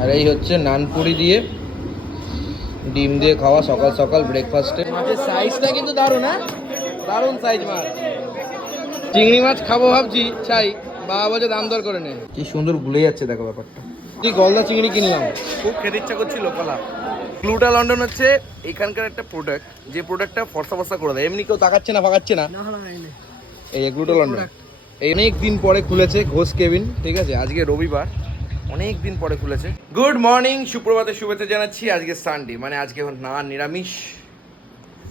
আর এই হচ্ছে নানপুরি দিয়ে ডিম দিয়ে খাওয়া সকাল সকাল ব্রেকফাস্টে মাছের সাইজটা কিন্তু দারুণ হ্যাঁ? দারুণ সাইজ মাছ। চিংড়ি মাছ খাব ভাবছি চাই। বাবা বলছে দাম দর করে নে। কি সুন্দর গুলে যাচ্ছে দেখো ব্যাপারটা। তুই গলদা চিংড়ি কিনলাম। খুব খেতে ইচ্ছা করছিল কলা। ক্লুটা লন্ডন হচ্ছে এখানকার একটা প্রোডাক্ট যে প্রোডাক্টটা ফর্সা ফর্সা করে দেয়। এমনি কেউ তাকাচ্ছে না ফাঁকাচ্ছে না? এই গ্লুটো লন্ডন এই অনেক দিন পরে খুলেছে ঘোষ কেবিন ঠিক আছে? আজকে রবিবার। অনেক দিন পরে খুলেছে। গুড মর্নিং সুপ্রভাতে শুভেচ্ছা জানাচ্ছি। আজকে সানডে মানে আজকে না নিরামিষ।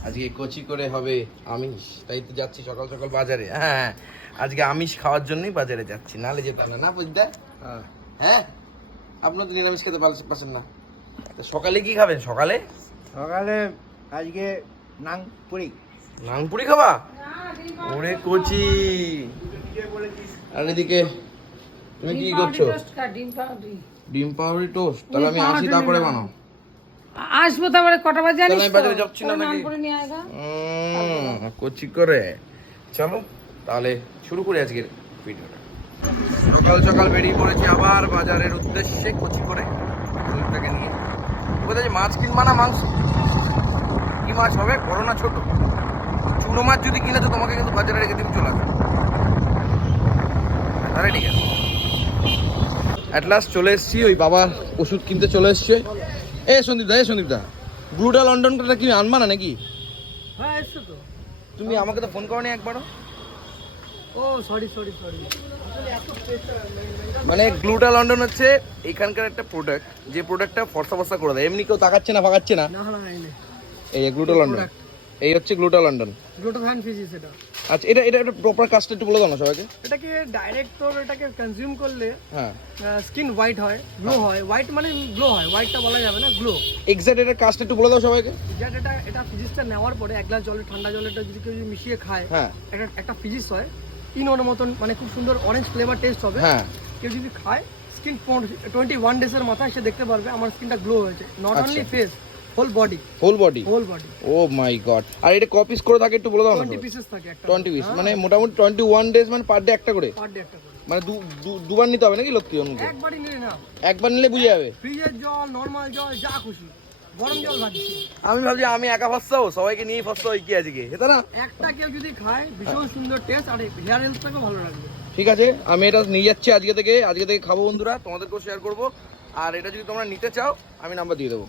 আজকে কচি করে হবে আমিষ। তাই তো যাচ্ছি সকাল সকাল বাজারে। হ্যাঁ আজকে আমিষ খাওয়ার জন্যই বাজারে যাচ্ছি। নালে যেতাম না। না বুঝতে হ্যাঁ। আপনার তো নিরামিষ খেতে পার- পারছেন না। সকালে কি খাবেন? সকালে? সকালে আজকে নাং পুরি নানপুরি খাবা? ওরে কচি। আর এদিকে তুমি কি করছ? ডিম পাউরি টোস্ট? তাহলে আমি আসি তারপরে বানাও। আসব তারপরে কটা বাজে জানিস আমি? বাজারে যাচ্ছি না নাকি? কচি করে। চলো তাহলে শুরু করি আজকের ভিডিওটা। সকাল সকাল বেরিয়ে পড়েছি আবার বাজারের উদ্দেশ্যে কচি করে। দুধটাকে নিয়ে। কোথায় মাছ কিনবা না মাংস? কি মাছ হবে? বড় না ছোট? চুনো মাছ যদি কিনেছো তোমাকে কিন্তু বাজারে রেখে দিন চলে আসবে। তাহলে ঠিক আছে। অ্যাট লাস্ট চলে এসেছি ওই বাবার ওষুধ কিনতে চলে এসছে। এ সন্দীপ দা এ সন্দীপ দা গ্লুটা লন্ডনটা কি আনবা না নাকি? হ্যাঁ তো। তুমি আমাকে তো ফোন করনি একবারও। ও সরি সরি সরি মানে গ্লুটা লন্ডন হচ্ছে এখানকার একটা প্রোডাক্ট যে প্রোডাক্টটা ফর্সা ফর্সা করে দেয়। এমনি কেউ তাকাচ্ছে না ফাঁকাচ্ছে না। না না এই গ্লুটা লন্ডন। এই হচ্ছে গ্লুটা লন্ডন। গ্লুটোথান ফিজিস এটা। আচ্ছা এটা এটা একটা প্রপার কাজটা একটু বলে দাও না সবাইকে। এটাকে ডাইরেক্ট তোর এটাকে কনজিউম করলে হ্যাঁ। স্কিন হোয়াইট হয় গ্লো হয়। হোয়াইট মানে গ্লো হয় হোয়াইটটা বলা যাবে না গ্লো এক্সাক্ট এটার কাজটা একটু বলে দাও সবাইকে। যেটা এটা এটা ফিজিক্সটা নেওয়ার পরে এক গ্লাস জলে ঠান্ডা জলেটা যদি কেউ মিশিয়ে খায় হ্যাঁ। একটা একটা ফিজিক্স হয় ইনোর মতন মানে খুব সুন্দর অরেঞ্জ ফ্লেভার টেস্ট হবে। হ্যাঁ। কেউ যদি খায় স্কিন টোয়েন্টি ওয়ান ডেজের মাথায় সে দেখতে পারবে আমার স্কিনটা গ্লো হয়েছে। Not only. Face whole body whole body whole body oh my god আর এটা কপিস করে থাকে একটু বলে দাও না টোয়েন্টি পিসেস থাকে একটা। টোয়েন্টি পিস মানে মোটামুটি টোয়েন্টি ওয়ান ডেজ মানে পার ডে একটা করে। পার ডে একটা করে। মানে দুবার নিতে হবে নাকি লক্ষ্মী অনুকে একবারই নিলে না। একবার নিলে বুঝে যাবে। ফ্রিজের জল নর্মাল জল যা খুশি। গরম জল ভাবছি আমি ভাবছি আমি একা ফসতাও সবাইকে নিয়ে ফসতাও কি আছে কি এটা না একটা কেউ যদি খায় ভীষণ সুন্দর টেস্ট আর হেয়ার হেলথটাকেও ভালো রাখবে ঠিক আছে আমি এটা নিয়ে যাচ্ছি আজকে থেকে। আজকে থেকে খাব বন্ধুরা তোমাদেরকেও শেয়ার করব। আর এটা যদি তোমরা নিতে চাও, আমি নাম্বার দিয়ে দেবো।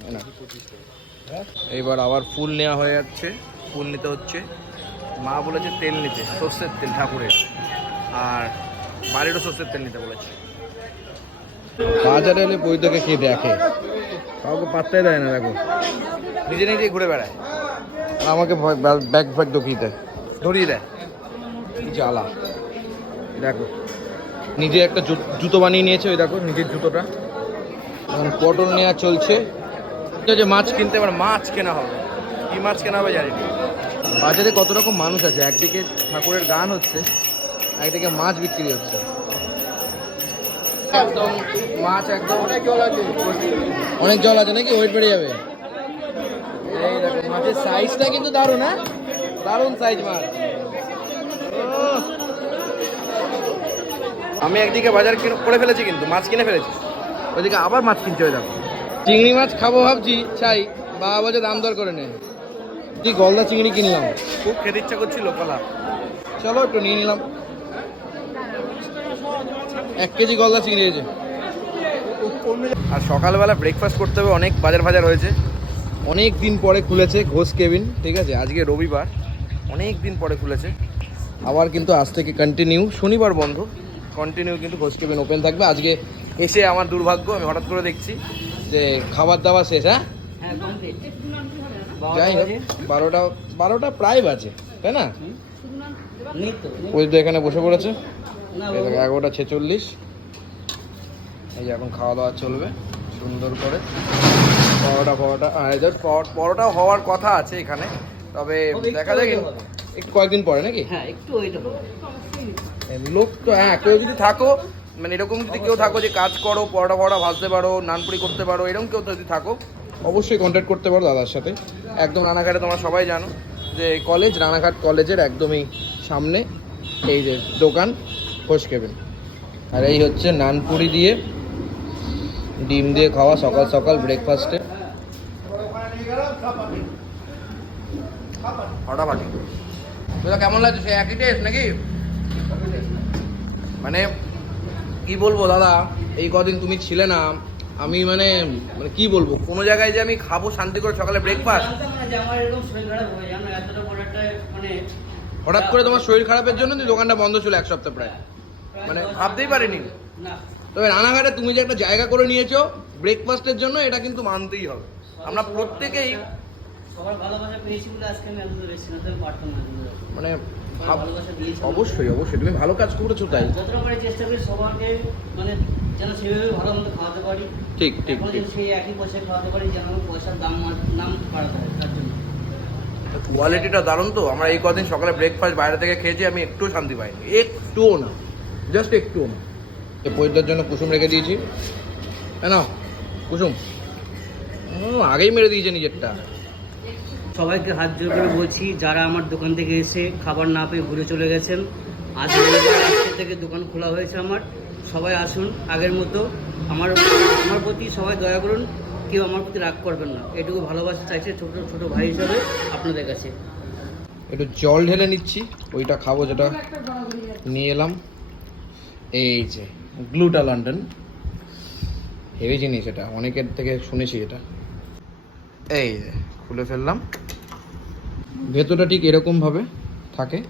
এইবার আবার ফুল নেওয়া হয়ে যাচ্ছে। ফুল নিতে হচ্ছে। মা বলেছে তেল নিতে, সর্ষের তেল, ঠাকুরের। আর বাড়িরও সর্ষের তেল নিতে বলেছে। বাজারে এলে বইটাকে কে দেখে? কাউকে পাত্তাই দেয় না, দেখো। নিজে নিজেই ঘুরে বেড়ায়। আর আমাকে ব্যাগ ফ্যাগ ঢুকিয়ে দেয়। ধরিয়ে দেয়। জ্বালা দেখো। নিজে একটা জুতো বানিয়ে নিয়েছে, ওই দেখো, নিজের জুতোটা। এখন পটল নেওয়া চলছে। যে মাছ কিনতে এবার মাছ কেনা হবে। কি মাছ কেনা হবে জানি বাজারে কত রকম মানুষ আছে? একদিকে ঠাকুরের গান হচ্ছে একদিকে মাছ বিক্রি হচ্ছে। একদম মাছ একদম অনেক জল আছে। অনেক জল আছে নাকি? ওয়েট বেড়ে যাবে। মাছের সাইজটা কিন্তু দারুণ হ্যাঁ? দারুণ সাইজ মাছ। আমি একদিকে বাজার কিনে- করে ফেলেছি কিন্তু মাছ কিনে ফেলেছি। ওইদিকে আবার মাছ কিনতে হয়ে যাব চিংড়ি মাছ খাব ভাবছি চাই বাবা বলছে দাম দর করে নে। তুই গলদা চিংড়ি কিনলাম। খুব খেতে ইচ্ছা করছিল কলা চলো একটু নিয়ে নিলাম। এক কেজি গলদা চিংড়ি হয়েছে আর সকালবেলা ব্রেকফাস্ট করতে হবে অনেক বাজার ফাজার হয়েছে। অনেক দিন পরে খুলেছে ঘোষ কেবিন ঠিক আছে? আজকে রবিবার অনেক দিন পরে খুলেছে। আবার কিন্তু আজ থেকে কন্টিনিউ শনিবার বন্ধ। কন্টিনিউ কিন্তু ঘোষ কেবিন ওপেন থাকবে। আজকে এসে আমার দুর্ভাগ্য আমি হঠাৎ করে দেখছি যে খাবার দাবার শেষ হ্যাঁ? যাই হোক বারোটা বারোটা প্রায় বাজে তাই না? ওই তো এখানে বসে পড়েছে। এগারোটা ছেচল্লিশ। এই যে এখন খাওয়া দাওয়া চলবে সুন্দর করে। পরোটা পরোটা পরোটা হওয়ার কথা আছে এখানে তবে দেখা যাক একটু কয়েকদিন পরে নাকি? হ্যাঁ একটু লোক তো হ্যাঁ কেউ যদি থাকো মানে এরকম যদি কেউ থাকো যে কাজ করো পরোটা পরোটা ভাজতে পারো নানপুরি করতে পারো এরকম কেউ যদি থাকো অবশ্যই কন্ট্যাক্ট করতে পারো দাদার সাথে। একদম রানাঘাটে তোমরা সবাই জানো যে কলেজ রানাঘাট কলেজের একদমই সামনে এই যে দোকান খোঁজ কেবেন আর এই হচ্ছে নানপুরি দিয়ে ডিম দিয়ে খাওয়া সকাল সকাল ব্রেকফাস্টে ফাটাফাটি কেমন লাগছে? সে একই টেস্ট নাকি? মানে কি বলব দাদা? এই কদিন তুমি ছিলে না। আমি মানে মানে কি বলব? কোনো জায়গায় যে আমি খাব শান্তি করে সকালে ব্রেকফাস্ট মানে হঠাৎ করে তোমার শরীর খারাপের জন্য তুই দোকানটা বন্ধ ছিল এক সপ্তাহ প্রায়। মানে ভাবতেই পারিনি। তবে রানাঘাটে তুমি যে একটা জায়গা করে নিয়েছো ব্রেকফাস্টের জন্য এটা কিন্তু মানতেই হবে। আমরা প্রত্যেকেই। মানে ভাব- অবশ্যই অবশ্যই। তুমি ভালো কাজ করেছ তাই। চেষ্টা করি সবাইকে মানে যেন সেভাবে ভালো মতো খাওয়াতে পারি। ঠিক ঠিক সেই একই পয়সায় খাওয়াতে পারি যেন পয়সার দাম নাম বাড়াতে হয় তার জন্য। কোয়ালিটিটা দারুণ তো। আমরা এই কদিন সকালে ব্রেকফাস্ট বাইরে থেকে খেয়েছি আমি একটুও শান্তি পাইনি। একটুও না। জাস্ট একটুও না। পরিতার জন্য কুসুম রেখে দিয়েছি। না কুসুম। আগেই মেরে দিয়েছে নিজেরটা। সবাইকে হাত জোর করে বলছি, যারা আমার দোকান থেকে এসে খাবার না পেয়ে ঘুরে চলে গেছেন, আজ আজকে থেকে দোকান খোলা হয়েছে আমার। সবাই আসুন, আগের মতো আমার আমার প্রতি সবাই দয়া করুন, কেউ আমার প্রতি রাগ করবেন না। এটুকু ভালোবাসা চাইছে ছোট ছোট ভাই হিসাবে আপনাদের কাছে। একটু জল ঢেলে নিচ্ছি, ওইটা খাব যেটা। নিয়ে এলাম। এই যে, গ্লুটা লন্ডন। হেভি জিনিস এটা, অনেকের থেকে শুনেছি এটা। এই যে, খুলে ফেললাম। ভেতরটা ঠিক এরকমভাবে থাকে।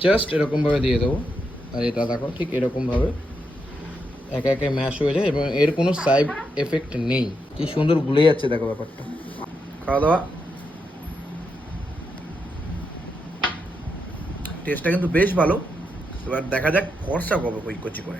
জাস্ট এরকমভাবে দিয়ে দেবো। আর এটা দেখো, ঠিক এরকমভাবে একা একা ম্যাশ হয়ে যায় এবং এর কোনো সাইড এফেক্ট নেই। কি সুন্দর গুলে যাচ্ছে দেখো ব্যাপারটা। খাওয়া দাওয়া। টেস্টটা কিন্তু বেশ ভালো। এবার দেখা যাক খরচা কবে কই কচি করে।